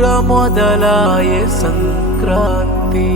మొదలాయే సంక్రాంతి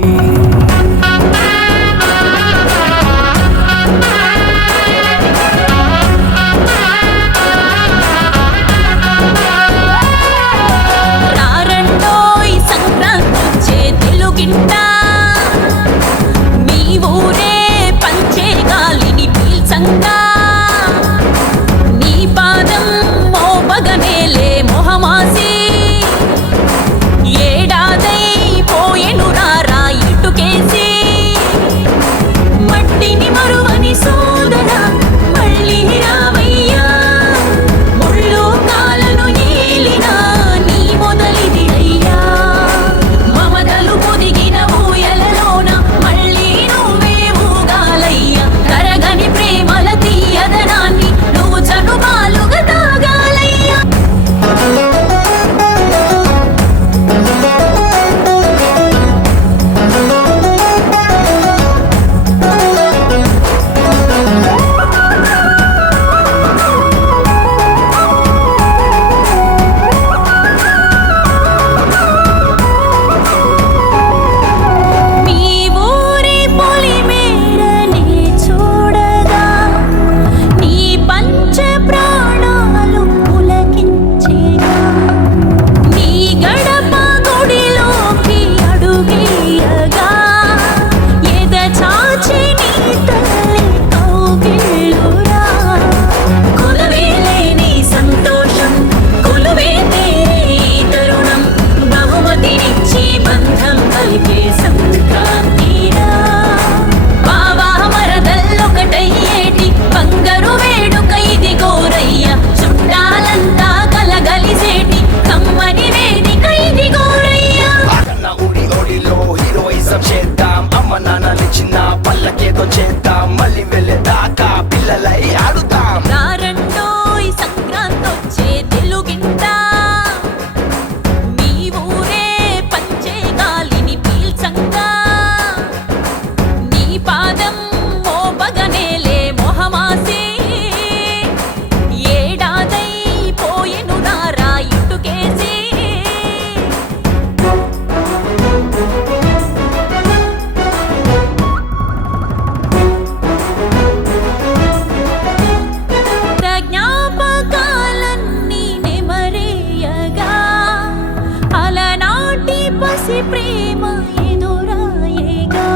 ప్రేమ ఎదురాయేగా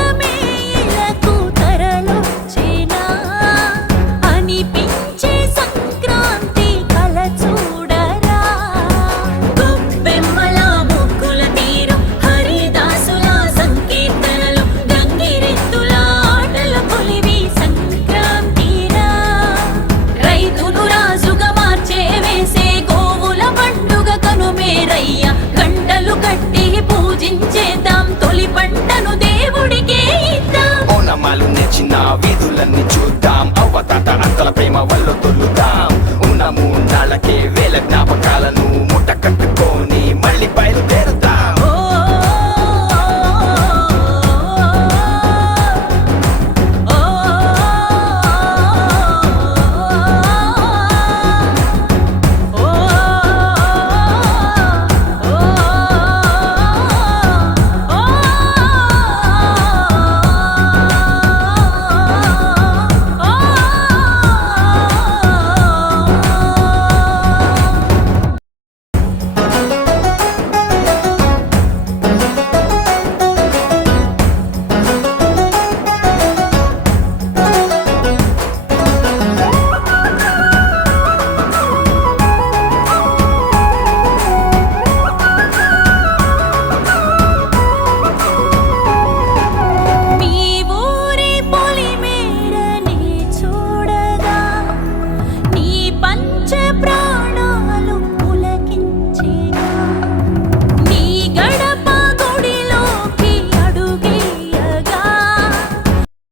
వైకుంఠమేలకు తరలొచ్చేనా అనిపించే సంక్రాంతి కల చూడరా గొప్పెమ్మల ముగ్గుల తీరు హరిదాసుల సంకీర్తనలు గంగిరెద్దుల ఆటల కొలివి సంక్రాంతిరా రైతును రాజుగా మార్చే వేసే గోవుల పండుగ కనుమేరయ్య గంటలు కట్టి పూజించేద్దాం తొలి పంటను దేవుడికే ఇద్దాం ఓనమాలు నేర్చిన వీధులన్నీ చూద్దాం అవతాత అంతల ప్రేమ వల్ల తొలుద్దాం ఉన్న మూన్నాళ్ళకే వేల జ్ఞాపకాలను ముట్ట కట్టుకోని